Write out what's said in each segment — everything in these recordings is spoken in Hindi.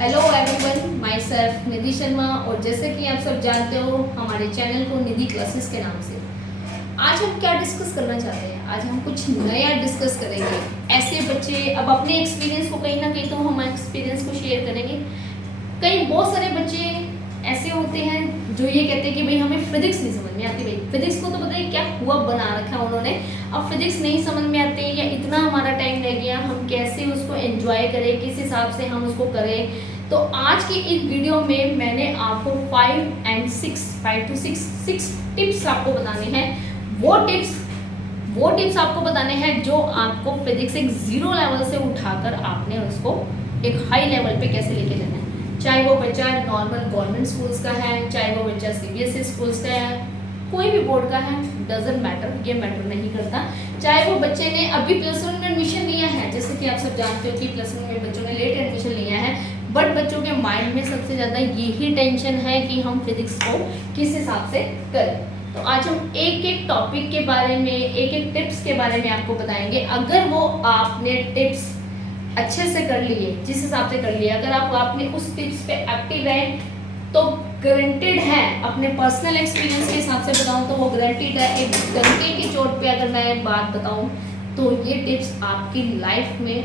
हेलो एवरीवन, माई सेल्फ निधि शर्मा। और जैसे कि आप सब जानते हो हमारे चैनल को निधि क्लासेस के नाम से आज हम क्या डिस्कस करना चाहते हैं। आज हम कुछ नया डिस्कस करेंगे। ऐसे बच्चे अब अपने एक्सपीरियंस को कहीं ना कहीं तो हम एक्सपीरियंस को शेयर करेंगे। कई बहुत सारे बच्चे ऐसे होते हैं जो ये कहते हैं कि भाई हमें फिजिक्स नहीं समझ में आती। भाई फिजिक्स को तो पता है क्या हुआ बना रखा है उन्होंने, अब फिजिक्स नहीं समझ में आती या इतना हमारा टाइम लग गया, हम कैसे उसको एंजॉय करें, किस हिसाब से हम उसको करें। तो आज की इस वीडियो में मैंने आपको 5 to 6 टिप्स आपको बताने हैं। वो टिप्स आपको बताने हैं जो आपको फिजिक्स एक जीरो लेवल से उठाकर आपने उसको एक हाई लेवल पे कैसे लेके जाना है। चाहे वो बच्चा नॉर्मल गवर्नमेंट स्कूल्स का है, चाहे वो बच्चा सीबीएसई स्कूल्स का है, कोई भी बोर्ड का है, डजंट मैटर, ये मैटर नहीं करता। चाहे वो बच्चे ने अभी +1 में एडमिशन लिया है, जैसे कि आप सब जानते हो कि +1 में बच्चों ने लेट एडमिशन लिया है, बट बच्चों के माइंड में सबसे ज़्यादा यही टेंशन है कि हम फिजिक्स को किस हिसाब से करें। तो आज हम एक एक टॉपिक के बारे में, एक एक टिप्स के बारे में आपको बताएंगे। अगर वो आपने टिप्स अच्छे से कर लिए, जिस हिसाब से कर लिए, अगर आपने उस टिप्स पे एक्टिव रहे तो गारंटेड है, अपने पर्सनल एक्सपीरियंस के हिसाब से बताऊं तो वो गारंटेड है। एक डंके की चोट पे अगर मैं बात बताऊं तो ये टिप्स आपकी लाइफ में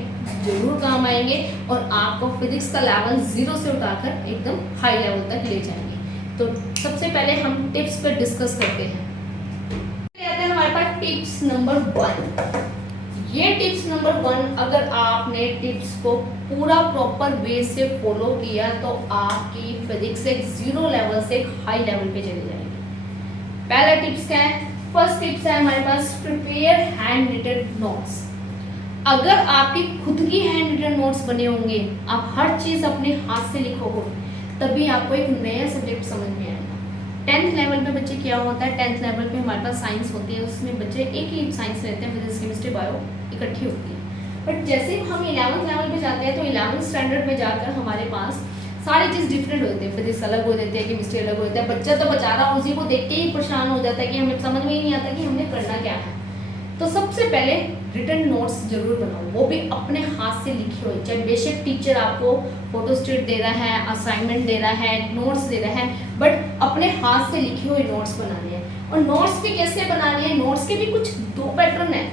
जरूर काम आएंगे और आपको फिजिक्स का लेवल 0 से उठाकर एकदम हाई लेवल तक ले जाएंगे। तो सबसे पहले हम टिप्स पे डिस्कस करते हैं। हमारे पास टिप्स नंबर 1। ये टिप्स नंबर 1, अगर आपने टिप्स को पूरा प्रॉपर वे से फॉलो किया तो आपकी फिजिक्स एक 0 लेवल से एक हाई लेवल पे चली जाएगी। पहला टिप्स क्या है? फर्स्ट टिप्स है हमारे पास, प्रिपेयर हैंड रिटन नोट्स। अगर आपकी खुद की हैंड रिटन नोट्स बने होंगे, आप हर चीज अपने हाथ से लिखोगे, तभी आपको एक नया सब्जेक्ट समझ में आएगा। 10th लेवल पे बच्चे क्या होता है, 10th लेवल पे हमारे पास साइंस होती है, उसमें बच्चे एक ही साइंस लेते हैं, फिजिक्स केमिस्ट्री बायो इकट्ठी होती है। बट जैसे हम 11th लेवल पे जाते हैं तो 11th स्टैंडर्ड में जाकर हमारे पास सारी चीज़ डिफरेंट होती है। फिजिक्स अलग हो जाती है, केमिस्ट्री अलग हो जाता है। बच्चा तो बेचारा उसी को देख के ही परेशान हो जाता है कि हमें समझ में ही नहीं आता कि हमने करना क्या है। तो सबसे पहले रिटन नोट्स जरूर बनाओ, वो भी अपने हाथ से लिखे हुए। चाहे बेशक टीचर आपको फोटोस्टेट दे रहा है, असाइनमेंट दे रहा है, नोट्स दे रहा है, बट अपने हाथ से लिखे हुए नोट्स बनाने हैं। और नोट्स भी कैसे बनाने हैं, नोट्स के भी कुछ 2 पैटर्न है।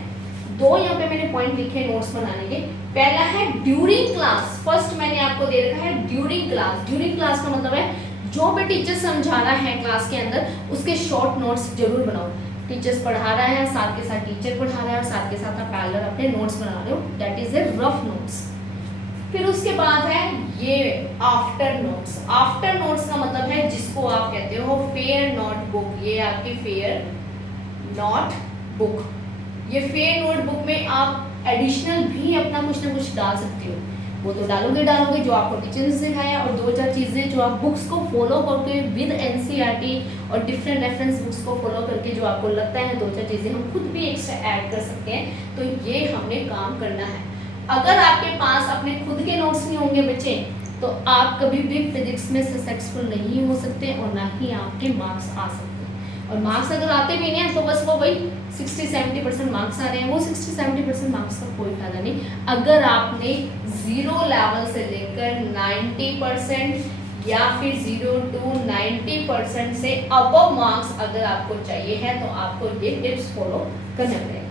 2 यहाँ पे मैंने पॉइंट लिखे नोट्स बनाने के। पहला है ड्यूरिंग क्लास। फर्स्ट मैंने आपको दे रखा है ड्यूरिंग क्लास। ड्यूरिंग क्लास का मतलब है जो भी टीचर समझा रहा है क्लास के अंदर, उसके शॉर्ट नोट्स जरूर बनाओ। टीचर्स पढ़ा रहा है, साथ के साथ टीचर पढ़ा रहा है और साथ के साथ आप पैरेलल अपने नोट्स बना रहे हो, that is a rough notes. फिर उसके बाद है ये आफ्टर नोट्स। आफ्टर नोट्स का मतलब है जिसको आप कहते हो फेयर नोटबुक। ये आपकी फेयर नोटबुक। ये फेयर नोटबुक में आप एडिशनल भी अपना कुछ ना कुछ डाल सकते हो। वो तो डालोगे जो आपको टीचर ने सिखाया, और 2-4 चीज़ें जो आप बुक्स को फॉलो करके विद एनसीईआरटी और डिफरेंट रेफरेंस बुक्स को फॉलो करके जो आपको लगता है 2-4 चीज़ें हम खुद भी एक्स्ट्रा ऐड कर सकते हैं। तो ये हमने काम करना है। अगर आपके पास अपने खुद के नोट्स नहीं होंगे बच्चे, तो आप कभी भी फिजिक्स में सक्सेसफुल नहीं हो सकते और ना ही आपके मार्क्स आ सकते। और मार्क्स अगर आते भी नहीं तो बस वो वही 60-70% मार्क्स आ रहे हैं, वो 60-70% मार्क्स का कोई फायदा नहीं। अगर आपने 0 लेवल से लेकर 90% या फिर 0 to 90% से अबव मार्क्स अगर आपको चाहिए है तो आपको ये टिप्स फॉलो करना पड़ेगा।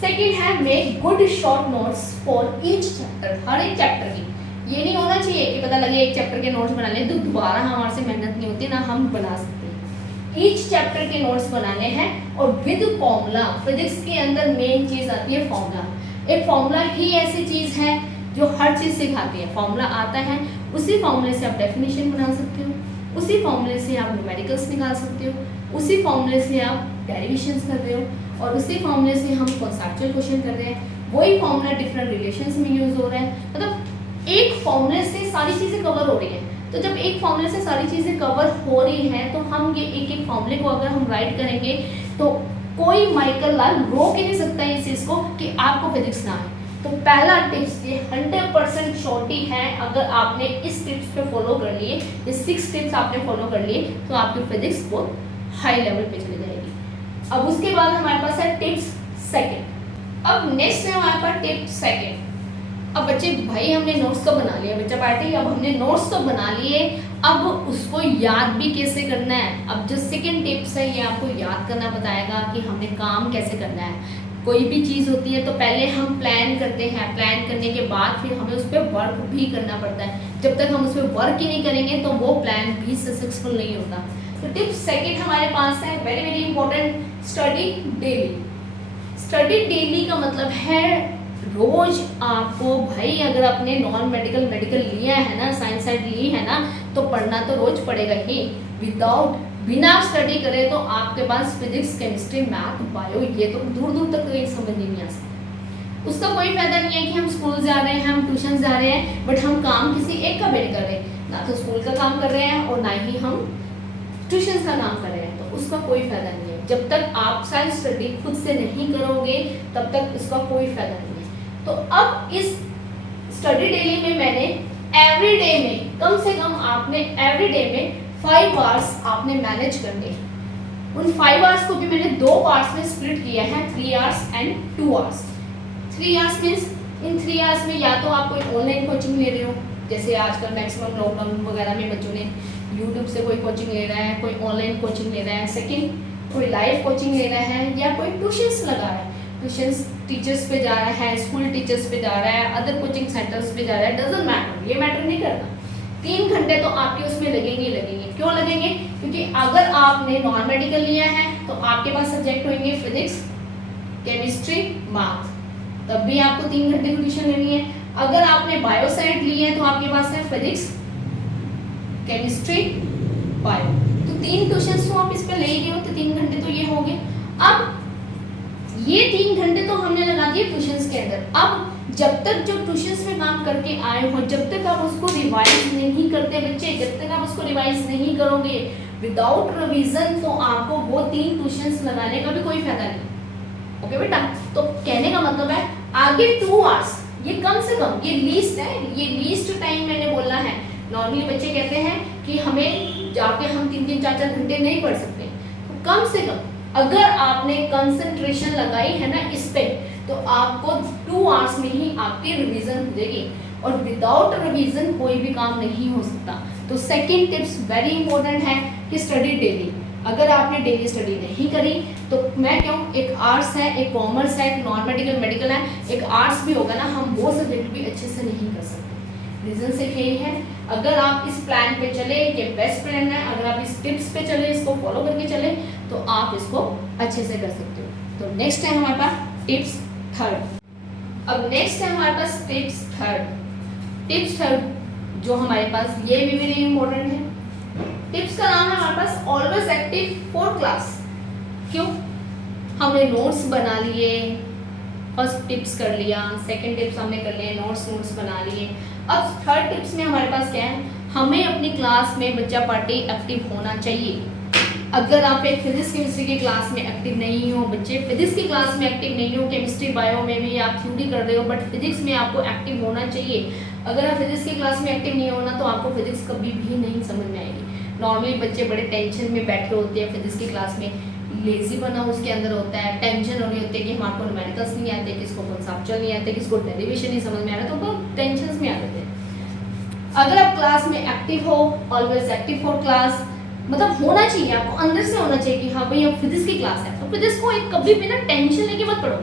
सेकेंड है make good short notes for each chapter. हर एक चैप्टर की ये नहीं होना चाहिए कि पता लगे एक चैप्टर के नोट्स बना ले तो दोबारा हमारे से मेहनत नहीं होती, ना हम बना सकते। ईच चैप्टर के नोट्स बनाने हैं और विद फॉर्मूला। फिजिक्स के अंदर मेन चीज आती है फॉर्मूला। एक फॉर्मूला ही ऐसी चीज है जो हर चीज सिखाती है। फॉर्मूला आता है, उसी फॉर्मूले से आप डेफिनेशन बना सकते हो, उसी फॉर्मूले से आप न्यूमेरिकल्स निकाल सकते हो, उसी फॉर्मूले से आप डेरिवेशंस कर रहे हो और उसी फॉर्मूले से हम कॉन्सेप्चुअल क्वेश्चन कर रहे हैं। वही फॉर्मूला डिफरेंट रिलेशंस में यूज हो रहा है। मतलब एक फॉर्मूले से सारी चीजें कवर हो रही है। तो जब एक फॉर्मूले से सारी चीजें कवर हो रही हैं तो हम ये एक फॉर्मूले को अगर हम राइट करेंगे तो कोई माइकल लाल रोक ही नहीं सकता इस चीज को कि आपको फिजिक्स ना आए। तो पहला टिप्स ये 100% श्योरिटी है। अगर आपने इस टिप्स पे फॉलो कर लिए, ये 6 टिप्स आपने फॉलो कर लिए तो आपकी फिजिक्स बहुत हाई लेवल पे चली जाएगी। अब उसके बाद हमारे पास है टिप्स सेकेंड। अब नेक्स्ट है हमारे पास टिप सेकेंड। अब बच्चे भाई हमने नोट्स तो बना लिया, बच्चा पार्टी अब हमने नोट्स तो बना लिए, अब उसको याद भी कैसे करना है। अब जो सेकंड टिप्स है ये आपको याद करना बताएगा कि हमने काम कैसे करना है। कोई भी चीज़ होती है तो पहले हम प्लान करते हैं, प्लान करने के बाद फिर हमें उस पर वर्क भी करना पड़ता है। जब तक हम उस पर वर्क ही नहीं करेंगे तो वो प्लान भी सक्सेसफुल नहीं होता। तो टिप्स सेकंड हमारे पास है very very important, study daily. Study daily का मतलब है रोज आपको, भाई अगर आपने नॉन मेडिकल मेडिकल लिया है ना, साइंस साइड ली है ना, तो पढ़ना तो रोज पड़ेगा ही। बिना स्टडी करे तो आपके पास फिजिक्स केमिस्ट्री मैथ बायो ये तो दूर दूर तक कहीं समझ नहीं आ सकता। उसका कोई फायदा नहीं है कि हम स्कूल जा रहे हैं, हम ट्यूशन जा रहे हैं, बट हम काम किसी एक का बेट कर रहे हैं, ना तो स्कूल का काम कर रहे हैं और ना ही हम ट्यूशन का काम कर रहे हैं, तो उसका कोई फायदा नहीं है। जब तक आप सेल्फ स्टडी खुद से नहीं करोगे तब तक इसका कोई फायदा नहीं है। तो अब इस स्टडी डेली में मैंने एवरीडे में कम से कम आपने एवरीडे में 5 आवर्स आपने मैनेज करने हैं। उन 5 आवर्स को भी मैंने 2 पार्ट्स में स्प्लिट किया है, 3 hours and 2 hours. 3 hours means in 3 hours में या तो आप कोई ऑनलाइन कोचिंग ले रहे हो, जैसे आजकल मैक्सिमम लॉकडाउन वगैरह में बच्चों ने यूट्यूब से कोई कोचिंग ले रहा है, कोई ऑनलाइन कोचिंग ले रहा है, सेकंड कोई लाइव कोचिंग ले रहा है, या कोई ट्यूशंस लगा रहा है, ट्यूशंस टीचर्स पे जा रहा है, स्कूल टीचर्स पे जा रहा है, अदर कोचिंग सेंटर्स पे जा रहा है, डजंट मैटर, ये मैटर नहीं करता। 3 घंटे तो आपके उसमें लगेंगे लगेंगे। क्यों लगेंगे? क्योंकि अगर आपने नॉन मेडिकल लिया है तो आपके पास सब्जेक्ट होंगे फिजिक्स, केमिस्ट्री, मैथ, तब भी आपको 3 घंटे की ट्यूशन लेनी है। अगर आपने बायो साइड ली है तो आपके पास है फिजिक्स, केमिस्ट्री, बायो, तो 3 ट्यूशन तो आप इस पे ले ही हो, तो 3 घंटे तो ये हो गए। अब ये 3 घंटे तो हमने लगा दिए ट्यूशंस के अंदर। अब जब तक जो ट्यूशंस में काम करके आए हो, जब तक आप उसको रिवाइज नहीं करते बच्चे, जब तक आप उसको रिवाइज नहीं करोगे विदाउट रिवीजन, तो आपको वो 3 ट्यूशंस लगाने का भी कोई फायदा नहीं। ओके बेटा, तो कहने का मतलब है आगे 2 आवर्स, ये कम से कम, ये लीस्ट है, ये लीस्ट टाइम मैंने बोला है। नॉर्मली बच्चे कहते हैं कि हमें जाके हम 3-3, 4-4 घंटे नहीं पढ़ सकते, तो कम से कम अगर आपने कंसंट्रेशन लगाई है ना इस पे, तो आपको 2 आवर्स में ही आपकी रिवीजन हो जाएगी, और विदाउट रिवीजन कोई भी काम नहीं हो सकता। तो सेकंड टिप्स वेरी इंपॉर्टेंट है कि स्टडी डेली। अगर आपने डेली स्टडी नहीं करी तो मैं क्यों, एक आर्ट्स है, एक कॉमर्स है, एक नॉन मेडिकल मेडिकल है, एक आर्ट्स भी होगा ना, हम वो सब्जेक्ट भी अच्छे से नहीं कर सकते। रीजन सिर्फ यही है, अगर आप इस प्लान पे चले, ये बेस्ट प्लान है, अगर आप इस टिप्स पे चले, इसको फॉलो करके चले, तो आप इसको अच्छे से कर सकते हो। तो नेक्स्ट है हमारे पास टिप्स थर्ड। अब नेक्स्ट है हमारे पास टिप्स थर्ड। टिप्स थर्ड जो हमारे पास, ये भी वेरी इंपॉर्टेंट है। टिप्स का नाम है हमारे पास ऑलवेज एक्टिव फॉर क्लास। क्यों? हमने नोट्स बना लिए, फर्स्ट टिप्स कर लिया, सेकंड टिप्स हमने कर लिए, नोट्स बना लिए। अब थर्ड टिप्स में हमारे पास क्या है, हमें अपनी क्लास में बच्चा पार्टी एक्टिव होना चाहिए। अगर आप एक फिजिक्स केमिस्ट्री की क्लास में एक्टिव नहीं हो, बच्चे फिजिक्स की क्लास में एक्टिव नहीं हो, केमिस्ट्री बायो में भी आप थ्योरी कर रहे हो, बट फिजिक्स में आपको एक्टिव होना चाहिए। अगर आप फिजिक्स की क्लास में एक्टिव नहीं होना तो आपको फिजिक्स कभी भी नहीं समझ में आएगी। नॉर्मली बच्चे बड़े टेंशन में बैठे होते हैं फिजिक्स की क्लास में, लेजी बना उसके अंदर होता है, टेंशन हो रही होती है कि हमारे को न्यूमेरिकल्स नहीं आते, किसको कॉन्सेप्चुअल नहीं आते, किसको डेरिवेशन नहीं समझ में आ रहा, तो वो टेंशन में आ जाते हैं। अगर आप क्लास में एक्टिव हो, ऑलवेज एक्टिव फॉर क्लास, मतलब होना चाहिए, आपको अंदर से होना चाहिए कि हाँ भाई अब फिजिक्स की क्लास है, तो फिजिक्स को एक कभी भी ना टेंशन लेके मत पढ़ो,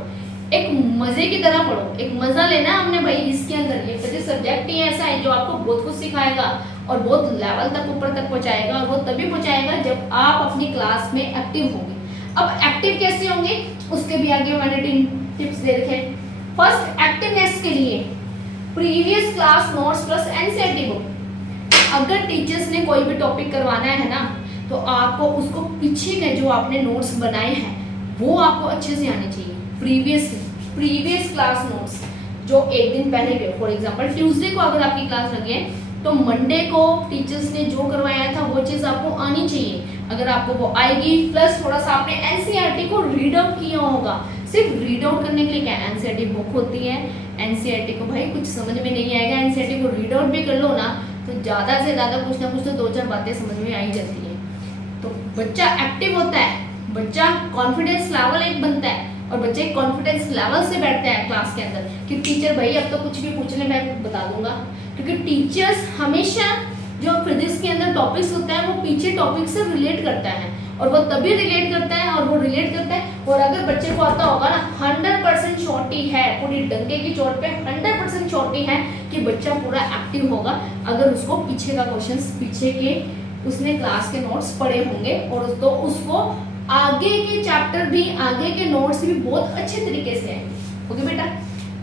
एक मजे की तरह पढ़ो, एक मजा लेना हमने भाई इसके अंदर। ये फिजिक्स सब्जेक्ट ही ऐसा है जो आपको बहुत कुछ सिखाएगा और बहुत लेवल तक ऊपर तक पहुंचाएगा, और वो तभी पहुंचाएगा जब आप अपनी क्लास में एक्टिव होंगे। अब एक्टिव कैसे होंगे उसके भी आगे मैंने 3 टिप्स दे रखे हैं। फर्स्ट, एक्टिवनेस के लिए previous class notes plus NCERT book. अगर टीचर्स ने कोई भी टॉपिक करवाना है ना, तो आपको उसको पीछे के जो आपने नोट्स बनाए हैं वो आपको अच्छे से आने चाहिए। प्रीवियस क्लास नोट्स जो एक दिन पहले के, फॉर एग्जांपल ट्यूसडे को अगर आपकी क्लास लगी है तो मंडे को टीचर्स ने जो करवाया था वो चीज़ आपको आनी चाहिए। अगर आपको वो आएगी, प्लस थोड़ा सा आपने एनसीईआरटी को रीड आउट किया होगा। सिर्फ रीड आउट करने के लिए क्या, एनसीईआरटी बुक होती है, एनसीईआरटी को भाई कुछ समझ में नहीं आएगा, एनसीईआरटी को रीड आउट भी कर लो ना तो ज़्यादा से ज़्यादा कुछ ना कुछ तो 2-4 बातें समझ में आई जाती है। तो बच्चा एक्टिव होता है, बच्चा कॉन्फिडेंस लेवल एक बनता है, और बच्चे कॉन्फिडेंस लेवल से बैठते हैं क्लास के अंदर कि टीचर भाई अब तो कुछ भी पूछ ले मैं बता दूंगा, क्योंकि टीचर्स हमेशा जो फिजिक्स के अंदर टॉपिक्स होता है वो पीछे टॉपिक से रिलेट करता है, और वो तभी रिलेट करता है और अगर बच्चे को आता होगा ना 100% श्योरिटी है, पूरी डंके की चोट पे 100% श्योरिटी है कि बच्चा पूरा एक्टिव होगा अगर उसको पीछे का क्वेश्चंस पीछे के उसने क्लास के नोट्स पढ़े होंगे और तो उसको आगे के चैप्टर भी आगे के नोट्स भी बहुत अच्छे तरीके से आएंगे। ओके बेटा।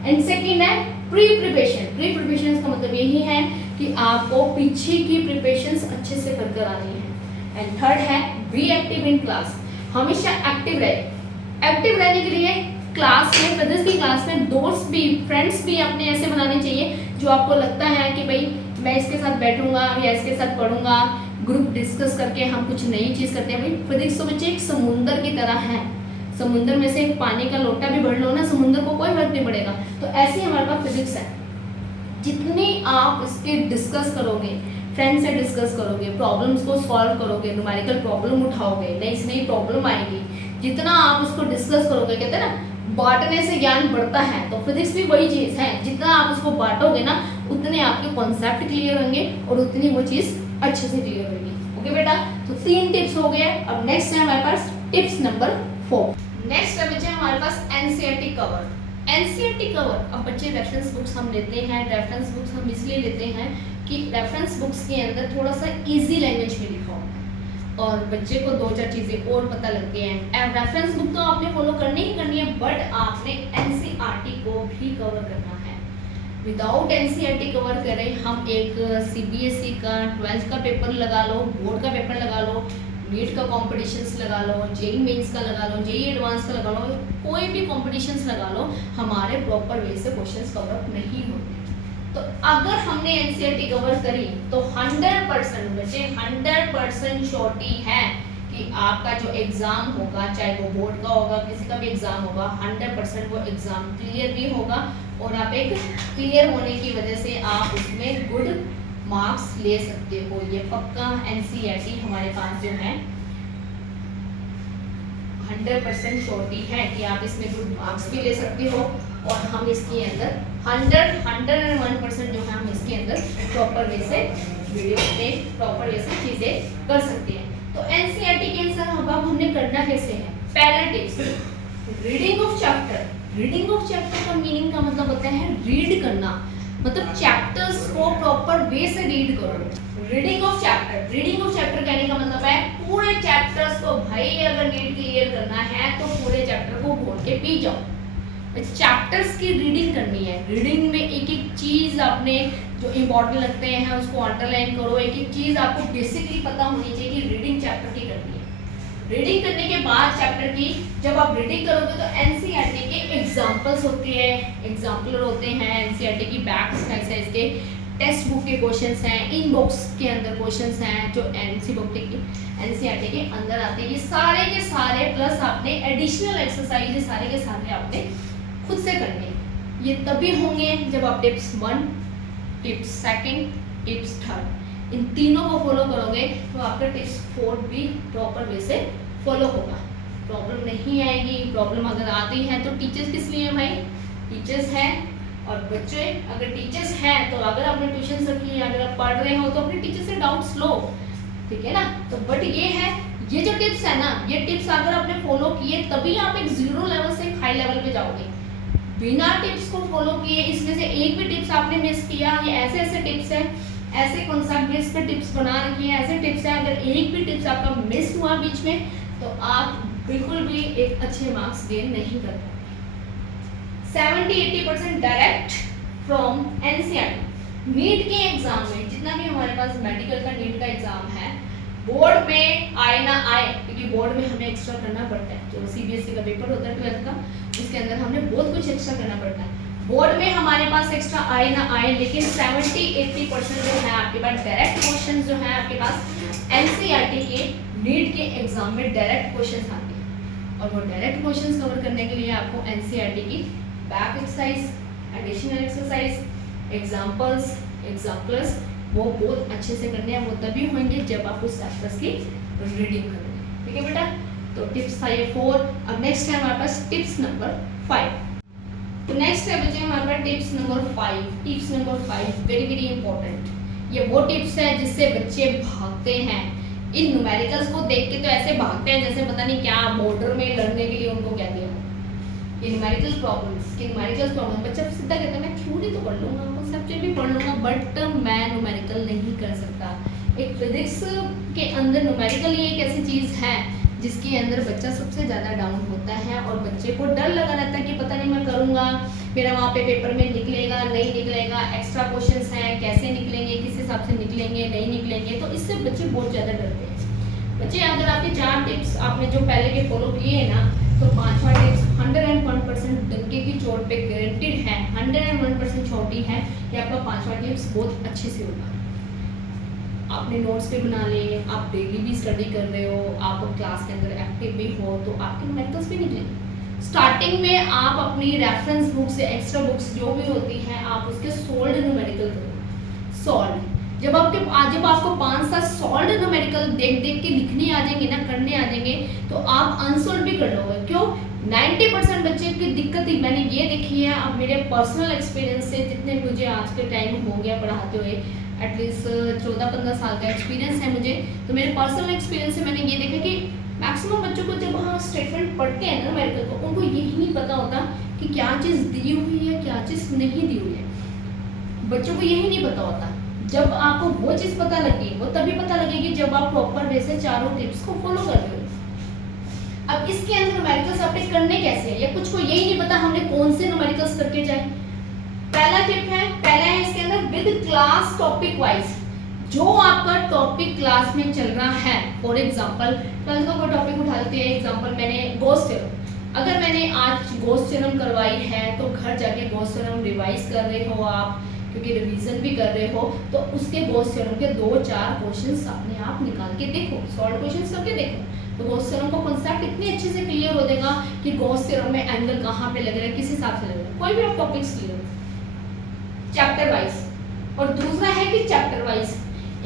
एंड सेकंड है प्री प्रिपरेशन का मतलब यही है कि आपको पीछे की प्रिपरेशंस अच्छे से कर आनी है। एंड थर्ड है बी एक्टिव इन क्लास, हमेशा एक्टिव रहने के लिए क्लास में फिजिक्स की क्लास में दोस्त भी फ्रेंड्स भी अपने ऐसे बनाने चाहिए जो आपको लगता है कि भाई मैं इसके साथ बैठूंगा या इसके साथ पढ़ूंगा, ग्रुप डिस्कस करके हम कुछ नई चीज़ करते हैं। भाई फिजिक्स तो बच्चे एक समुंदर की तरह है, समुंदर में से एक पानी का लोटा भी भर लो ना, समुंदर को कोई फर्क नहीं पड़ेगा। तो ऐसे ही हमारे पास फिजिक्स है, जितनी आप इसके डिस्कस करोगे, फ्रेंड से डिस्कस करोगे, प्रॉब्लम्स को सॉल्व करोगे, न्यूमेरिकल प्रॉब्लम उठाओगे, नई से नई प्रॉब्लम आएगी, जितना आप उसको डिस्कस करोगे, कहते हैं ना बांटने से ज्ञान बढ़ता है, तो फिजिक्स भी वही चीज़ है, जितना आप उसको बांटोगे ना उतने आपके कॉन्सेप्ट क्लियर होंगे और उतनी वो चीज़ अच्छे से क्लियर होगी। ओके बेटा, तो 3 टिप्स हो गए। अब नेक्स्ट है हमारे पास टिप्स नंबर 4। नेक्स्ट है बच्चे हमारे पास एनसीईआरटी कवर। एनसीईआरटी कवर, अब बच्चे रेफरेंस बुक्स हम लेते हैं, रेफरेंस बुक्स हम इसलिए लेते हैं कि रेफरेंस बुक्स के अंदर थोड़ा सा इजी लैंग्वेज में लिखा होता है और बच्चे को 2-4 चीज़ें और पता लगती हैं। रेफरेंस बुक तो आपने फॉलो करनी ही करनी है, बट आपने एनसीईआरटी को भी कवर करना है। विदाउट एनसीईआरटी कवर करें हम एक सीबीएसई का 12th का पेपर लगा लो, बोर्ड का पेपर लगा लो, नीट का कॉम्पिटिशन्स लगा लो, जेईई मेंस का लगा लो, जेईई एडवांस का लगा लो, कोई भी कॉम्पिटिशन्स लगा लो, हमारे प्रॉपर वे से क्वेश्चंस कवर अप नहीं होते। तो अगर हमने एनसीईआरटी कवर करी तो 100% बच्चे 100% श्योरिटी है कि आपका जो एग्जाम होगा, चाहे वो बोर्ड का होगा, किसी का भी एग्जाम होगा, 100% वो एग्जाम क्लियर भी होगा और आप एक क्लियर होने की वजह से आप उसमें गुड मार्क्स ले सकते हो। ये पक्का एनसीईआरटी हमारे पास जो है 100% श्योरिटी है कि आप इसमें गुड मार्क्स भी ले सकते हो और हम इसके अंदर 101% जो है हम इसके अंदर प्रॉपर वे से वीडियो में प्रॉपर वे से चीज़ें कर सकते हैं। तो एनसीईआरटी के अंदर अब हमने करना कैसे है? पहला tips, reading of chapter. Reading of chapter का मीनिंग का मतलब होता है रीड करना, मतलब चैप्टर्स को प्रॉपर वे से रीड करो। रीडिंग ऑफ चैप्टर कहने का मतलब है पूरे चैप्टर्स को, भाई अगर नीट क्लियर करना है तो पूरे चैप्टर को बोल के पी जाओ। चैप्टर्स की रीडिंग करनी है। रीडिंग में एक एक चीज़ आपने जो इम्पोर्टेंट लगते हैं उसको अंडरलाइन करो, एक एक चीज़ आपको बेसिकली पता होनी चाहिए कि रीडिंग चैप्टर की करनी है। रीडिंग करने के बाद चैप्टर की जब आप रीडिंग करोगे तो एनसीईआरटी के एग्जाम्पल्स होते हैं, एग्जाम्पलर होते हैं, एनसीईआरटी की बैक एक्सरसाइज के टेक्स्ट बुक के क्वेश्चंस हैं, इन बॉक्स के अंदर क्वेश्चंस हैं जो एनसीईआरटी के अंदर आते हैं। ये सारे के सारे प्लस आपने एडिशनल एक्सरसाइज सारे के सारे आपने खुद से करने। ये तभी होंगे जब आप टिप्स 1, टिप्स 2, टिप्स 3 इन तीनों को फॉलो करोगे तो आपका टिप्स 4 भी प्रॉपर वे से फॉलो होगा। प्रॉब्लम नहीं आएगी। प्रॉब्लम अगर आती है तो टीचर्स किस लिए भाई? टीचर्स हैं और बच्चे अगर टीचर्स हैं तो अगर आपने ट्यूशन रखी है, अगर आप पढ़ रहे हो तो अपने टीचर से डाउट्स लो, ठीक है ना। तो बट ये है, ये जो टिप्स है ना, ये टिप्स अगर आपने फॉलो किए तभी आप एक 0 लेवल से एक हाई लेवल पे जाओगे। बिना टिप्स को फॉलो किए, इसमें से एक भी टिप्स आपने मिस किया, ये ऐसे ऐसे टिप्स हैं, ऐसे कॉन्सेप्ट बेस पे टिप्स बना रखी है, ऐसे टिप्स हैं, अगर एक भी टिप्स आपका मिस हुआ बीच में तो आप बिल्कुल भी एक अच्छे मार्क्स गेन नहीं कर पाएंगे। 70-80% डायरेक्ट फ्रॉम एनसीईआरटी। नीट के एग्जाम में जितना भी हमारे पास मेडिकल का नीट का एग्जाम है, बोर्ड में आए ना आए, क्योंकि बोर्ड में हमें एक्स्ट्रा करना पड़ता है, जो सीबीएसई का पेपर होता है 12th का, उसके अंदर हमने बहुत कुछ एक्स्ट्रा करना पड़ता है। बोर्ड में हमारे पास एक्स्ट्रा आए ना आए, लेकिन 70-80% जो है आपके पास डायरेक्ट क्वेश्चन जो है आपके पास एनसीईआरटी के नीट के एग्जाम में डायरेक्ट क्वेश्चन आते हैं और वो डायरेक्ट क्वेश्चन कवर करने के लिए आपको एनसीईआरटी की back exercise, additional exercise, examples, exemplars वो बहुत अच्छे से करने हैं। वो तभी होंगे जब आप उस चैप्टर्स की रीडिंग करोगे, ठीक है बेटा। तो टिप्स था ये 4। अब नेक्स्ट है हमारे पास टिप्स नंबर 5। तो नेक्स्ट है बच्चे हमारे पास tips number 5। Tips number 5 very very important. ये वो टिप्स है जिससे बच्चे भागते हैं। इन न्यूमेरिकल्स को देख के तो ऐसे भागते हैं जैसे पता नहीं क्या बॉर्डर में लड़ने के लिए उनको क्या दिया। न्यूमेरिकल प्रॉब्लम बच्चा सीधा कहता है मैं थ्योरी तो पढ़ लूंगा, कंसेप्चुअल भी पढ़ लूंगा, बट मैं न्यूमेरिकल नहीं कर सकता। एक फिजिक्स के अंदर न्यूमेरिकल ये एक ऐसी चीज़ है जिसके अंदर बच्चा सबसे ज़्यादा डाउन होता है और बच्चे को डर लगा रहता है कि पता नहीं मैं करूँगा, मेरा वहाँ पे पेपर में निकलेगा नहीं निकलेगा, एक्स्ट्रा क्वेश्चंस हैं कैसे निकलेंगे, किस हिसाब से निकलेंगे नहीं निकलेंगे। तो इससे बच्चे बहुत ज़्यादा डरते हैं। बच्चे अगर आपके 4 टिप्स आपने जो पहले के फॉलो किए हैं ना, तो 5वां टिप्स 101% डंके की चोट पे गारंटेड है, 101% छोटी है कि आपका 5वां टिप्स बहुत अच्छे से होगा। आपने नोट्स भी बना लिए, आप डेली भी स्टडी कर रहे हो, आप क्लास के अंदर एक्टिव भी हो, तो आपके न्यूमेरिकल्स भी निकलेंगे। स्टार्टिंग में आप अपनी रेफरेंस बुक से एक्स्ट्रा बुक्स जो भी होती हैं आप उसके सोल्ड न्यूमेरिकल करो। सॉल्व जब आपको 5-7 सॉल्ड न्यूमेरिकल देख के लिखने आ जाएंगे ना, करने आ जाएंगे, तो आप अनसोल्ड भी कर लोगे। क्यों? 90% बच्चे की दिक्कत ही मैंने ये देखी है। अब मेरे पर्सनल एक्सपीरियंस से जितने मुझे आज के टाइम हो गया पढ़ाते हुए, एटलीस्ट 14-15 साल का एक्सपीरियंस है मुझे, तो मेरे पर्सनल एक्सपीरियंस से मैंने ये देखा कि मैक्सिमम बच्चों को जब वहाँ स्टेटमेंट पढ़ते हैं ना न्यूमेरिकल को, उनको यही नहीं पता होता कि क्या चीज़ दी हुई है क्या चीज़ नहीं दी हुई है। बच्चों को यही नहीं पता होता। जब आपको वो चीज़ पता लगी, वो तभी पता लगेगी जब आप प्रॉपर वे से चारों टिप्स को फॉलो कर रहे हो। अब इसके अंदर न्यूमेरिकल्स आपने करने कैसे हैं, या कुछ को यही नहीं पता हमने कौन से न्यूमेरिकल्स करके जाए। पहला है इसके अंदर विद क्लास टॉपिक वाइज। जो आपका टॉपिक क्लास में चल रहा है, फॉर एग्जांपल कल का कोई टॉपिक उठा लेते हैं, एग्जांपल मैंने गॉस थ्योरम, अगर मैंने आज गॉस थ्योरम करवाई है तो घर जाके गॉस थ्योरम रिवाइज कर रहे हो आप, क्योंकि रिवीजन भी कर रहे हो, तो उसके गॉस थ्योरम के 2-4 क्वेश्चंस अपने आप निकाल के देखो, सॉल्व क्वेश्चंस करके देखो, तो गॉस थ्योरम का कांसेप्ट इतने अच्छे से क्लियर हो जाएगा कि गॉस थ्योरम में एंगल कहाँ पे लग रहा है, किस हिसाब से लग रहा है, कोई भी आप टॉपिक्स क्लियर चैप्टर वाइज। और दूसरा है कि चैप्टर वाइज,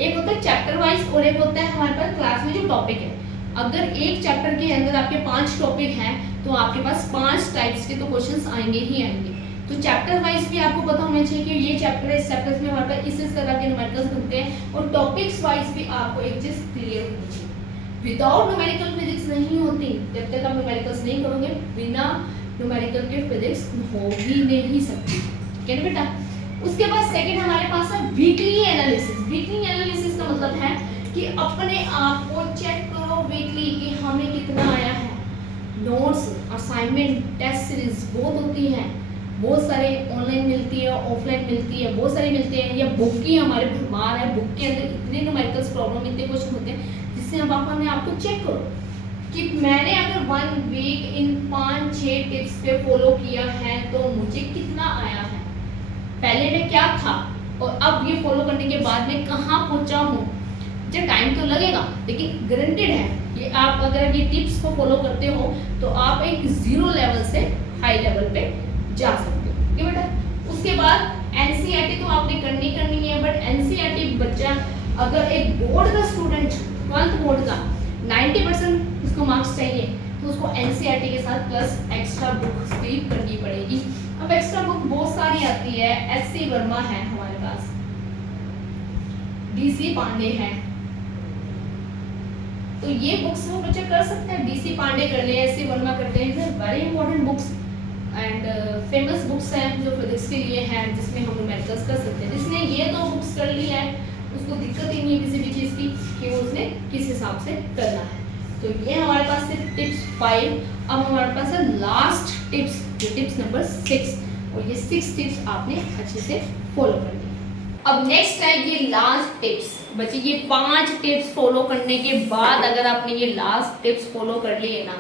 एक होता है चैप्टर वाइज और एक होता है हमारे पास क्लास में जो टॉपिक है। अगर एक चैप्टर के अंदर आपके 5 टॉपिक हैं तो आपके पास 5 टाइप्स के तो क्वेश्चंस आएंगे ही आएंगे। तो चैप्टर वाइज भी आपको पता होना चाहिए कि ये चैप्टर है, इस चैप्टर में हमारे पास इस तरह के न्यूमेरिकल्स बनते हैं, और टॉपिक्स वाइज भी आपको एक चीज क्लियर होनी चाहिए। विदाउट न्यूमेरिकल फिजिक्स नहीं होती। जब तक आप न्यूमेरिकल्स नहीं करोगे, बिना न्यूमेरिकल के फिजिक्स हो ही नहीं सकती। ठीक है ना बेटा? उसके बाद सेकंड हमारे पास है वीकली एनालिसिस। वीकली एनालिसिस का मतलब है कि अपने आप को चेक करो वीकली कि हमें कितना आया है। नोट्स, असाइनमेंट, टेस्ट सीरीज बहुत होती हैं, बहुत सारे ऑनलाइन मिलती है, ऑफलाइन मिलती है, बहुत सारी मिलती है, या बुक की हमारे भरमार है। बुक के अंदर इतने न्यूमेरिकल्स प्रॉब्लम, इतने क्वेश्चन होते हैं जिससे आप अपने आप को चेक करो कि मैंने अगर 1 वीक इन 5-6 टिप्स पे फॉलो किया है तो मुझे कितना आया है, पहले में क्या था और अब ये फॉलो करने के बाद में कहाँ पहुंचा हूँ। मुझे टाइम तो लगेगा लेकिन गारंटेड है कि आप अगर ये टिप्स को फॉलो करते हो तो आप एक 0 लेवल से हाई लेवल पे जा सकते हो। ठीक है बेटा? उसके बाद एनसीईआरटी तो आपने करनी है, बट एनसीईआरटी बच्चा अगर एक बोर्ड का स्टूडेंट 12th बोर्ड का 90% उसको मार्क्स चाहिए तो उसको एनसीईआरटी के साथ प्लस एक्स्ट्रा बुक्स भी करनी पड़ेगी। अब एक्स्ट्रा बुक बहुत सारी आती है, एससी वर्मा है हमारे पास, डीसी पांडे है, तो ये बुक्स वो बच्चे कर सकते हैं। डीसी पांडे कर ले, एससी वर्मा करते हैं, very important books and famous books हैं जो फिजिक्स के लिए हैं, जिसमें हम न्यूमेरिकल्स कर सकते हैं। जिसने ये 2 बुक्स कर ली है उसको दिक्कत ही नहीं है किसी भी चीज़ की कि वो उसने किस हिसाब से करना है। तो ये हमारे पास है टिप्स 5। अब हमारे पास है लास्ट टिप्स, जो टिप्स नंबर 6, और ये 6 टिप्स आपने अच्छे से फॉलो करनी है। अब नेक्स्ट है ये लास्ट टिप्स। बच्चे ये 5 टिप्स फॉलो करने के बाद अगर आपने ये लास्ट टिप्स फॉलो कर लिए ना,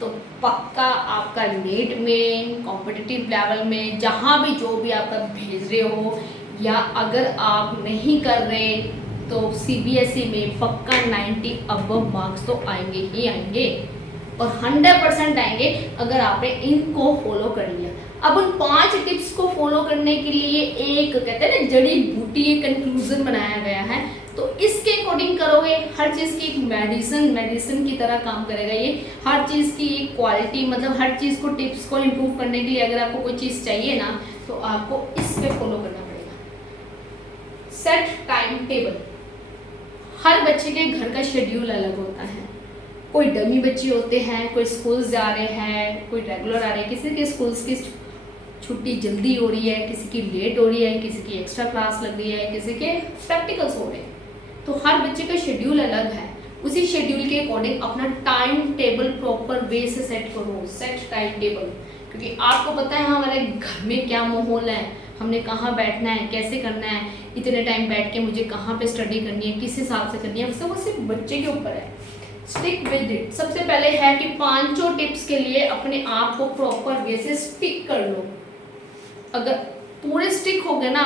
तो पक्का आपका नेट में, कॉम्पिटिटिव लेवल में, जहाँ भी जो भी आपका भेज रहे हो, या अगर आप नहीं कर रहे तो सीबीएसई में पक्का 90 अबव मार्क्स तो आएंगे ही आएंगे, और 100% आएंगे अगर आपने इनको फॉलो कर लिया। अब उन 5 टिप्स को फॉलो करने के लिए एक कहते हैं ना जड़ी बूटी, एक कंक्लूजन बनाया गया है, तो इसके अकॉर्डिंग करोगे, हर चीज़ की एक मेडिसिन की तरह काम करेगा ये। हर चीज़ की एक क्वालिटी, मतलब हर चीज़ को, टिप्स को इम्प्रूव करने के लिए अगर आपको कोई चीज़ चाहिए ना, तो आपको इस पे फॉलो करना पड़ेगा। Set time table. हर बच्चे के घर का शेड्यूल अलग होता है। कोई डमी बच्चे होते हैं, कोई स्कूल जा रहे हैं, कोई रेगुलर आ रहे हैं, किसी के स्कूल्स की छुट्टी जल्दी हो रही है, किसी की लेट हो रही है, किसी की एक्स्ट्रा क्लास लग रही है, किसी के प्रैक्टिकल्स हो रहे हैं। तो हर बच्चे का शेड्यूल अलग है। उसी शेड्यूल के अकॉर्डिंग अपना टाइम टेबल प्रॉपर वे से सेट करो। सेट टाइम टेबल, क्योंकि आपको पता है हमारे घर में क्या माहौल है, हमने कहाँ बैठना है, कैसे करना है, इतने टाइम बैठ के मुझे कहाँ पे स्टडी करनी है, किस हिसाब से करनी है, सब सिर्फ बच्चे के ऊपर है। Stick with it. सबसे पहले है कि 5 टिप्स के लिए अपने आप को प्रॉपर वे से स्टिक कर लो। अगर पूरे स्टिक हो गए ना,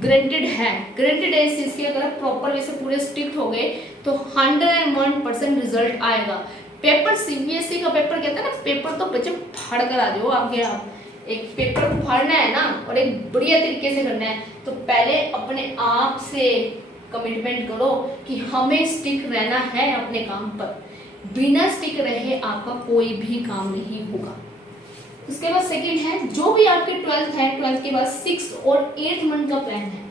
ग्रेंटेड है इस चीज़ की, अगर प्रॉपर वे से पूरे स्टिक हो गए तो 101% रिजल्ट आएगा। पेपर सीबीएसई का पेपर कहता है ना, पेपर तो बच्चे फाड़ कर आ जाओ आगे। आप एक पेपर को फाड़ना है ना, और एक बढ़िया तरीके से करना है, तो पहले अपने आप से कमिटमेंट करो कि हमें स्टिक रहना है अपने काम पर। बिना स्टिक रहे आपका कोई भी काम नहीं होगा। उसके बाद सेकंड है, जो भी आपके 12th है, 12th के बाद 6 और 8 मंथ का प्लान है।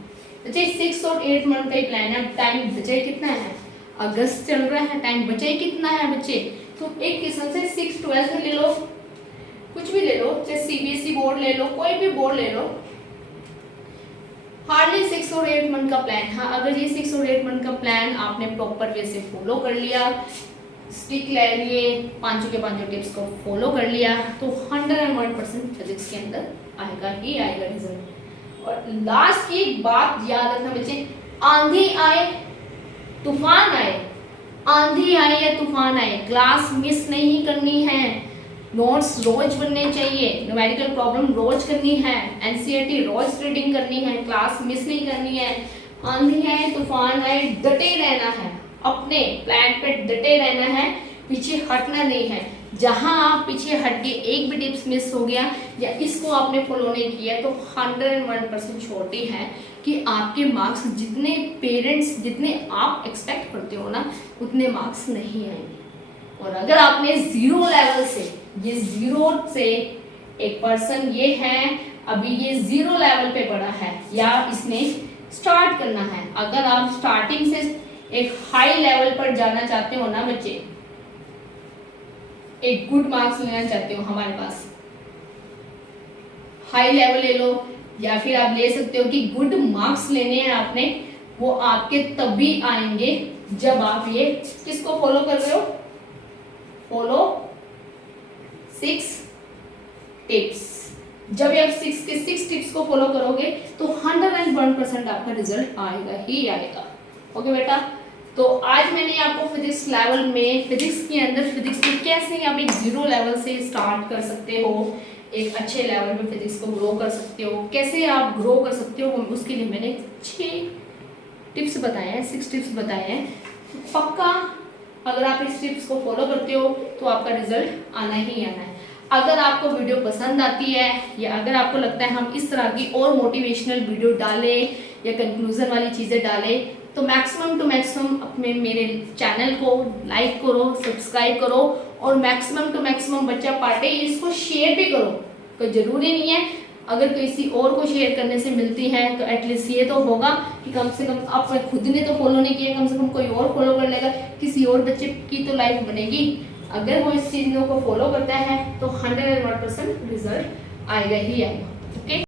बच्चे 6 और 8 मंथ का ही प्लान है। टाइम बचे कितना है, अगस्त चल रहा है, टाइम बचे कितना है बच्चे, तो एक किस्म से 6 12 में ले लो, कुछ भी ले लो, चाहे सीबीएसई बोर्ड ले लो, कोई भी बोर्ड ले लो। हार्डली 6 और 8 मंथ का प्लान। हाँ, अगर ये 6 और 8 मंथ का प्लान आपने प्रॉपर वे से फॉलो कर लिया, स्टिक ले लिए, 5 के 5 टिप्स को फॉलो कर लिया, तो 101% फिजिक्स के अंदर आएगा ही आएगा रिजल्ट। और लास्ट की एक बात याद रखना बच्चे, आंधी आए तूफान आए, आंधी आए या तूफान आए, क्लास मिस नहीं करनी है। नोट्स रोज बनने चाहिए, न्यूमेरिकल प्रॉब्लम रोज करनी है, एनसीईआरटी रोज रीडिंग करनी है, क्लास मिस नहीं करनी है। आंधी आए तूफान आए, डटे रहना है, अपने प्लान पे डटे रहना है, पीछे हटना नहीं है। जहां आप पीछे हट के एक भी टिप्स मिस हो गया या इसको आपने फॉलो नहीं किया, तो 101% छोटी है कि आपके मार्क्स जितने आप एक्सपेक्ट करते हो ना, उतने मार्क्स नहीं आएंगे। और अगर आपने जीरो लेवल से, ये जीरो से एक पर्सन ये है, अभी ये जीरो लेवल पे पढ़ा है या इसने स्टार्ट करना है, अगर आप स्टार्टिंग से एक हाई लेवल पर जाना चाहते हो ना बच्चे, एक गुड मार्क्स लेना चाहते हो, हमारे पास हाई लेवल ले लो, या फिर आप ले सकते हो कि गुड मार्क्स लेने हैं आपने, वो आपके तभी आएंगे जब आप ये किसको फॉलो कर रहे हो, फॉलो 6 टिप्स। जब आप 6 टिप्स को फॉलो करोगे तो 101% आपका रिजल्ट आएगा ही आएगा। ओके बेटा, तो आज मैंने आपको फिजिक्स लेवल में, फिजिक्स के अंदर, फिजिक्स में कैसे आप एक जीरो लेवल से स्टार्ट कर सकते हो, एक अच्छे लेवल में फिजिक्स को ग्रो कर सकते हो, कैसे आप ग्रो कर सकते हो, उसके लिए मैंने 6 टिप्स बताए हैं, 6 टिप्स बताए हैं। पक्का अगर आप इस टिप्स को फॉलो करते हो तो आपका रिजल्ट आना ही आना है। अगर आपको वीडियो पसंद आती है या अगर आपको लगता है हम इस तरह की और मोटिवेशनल वीडियो डालें या कंक्लूजन वाली चीज़ें डालें, तो मैक्सिमम टू मैक्सिमम अपने मेरे चैनल को लाइक करो, सब्सक्राइब करो, और मैक्सिमम टू मैक्सिमम बच्चा पार्टे इसको शेयर भी करो। कोई ज़रूरी नहीं है अगर किसी और को शेयर करने से मिलती है तो एटलीस्ट ये तो होगा कि कम से कम आप खुद ने तो फॉलो नहीं किया, कम से कम कोई और फॉलो कर लेगा, किसी और बच्चे की तो लाइफ बनेगी। अगर वो इस चीज़ों को फॉलो करता है तो 101% रिजल्ट आएगा ही आएगा।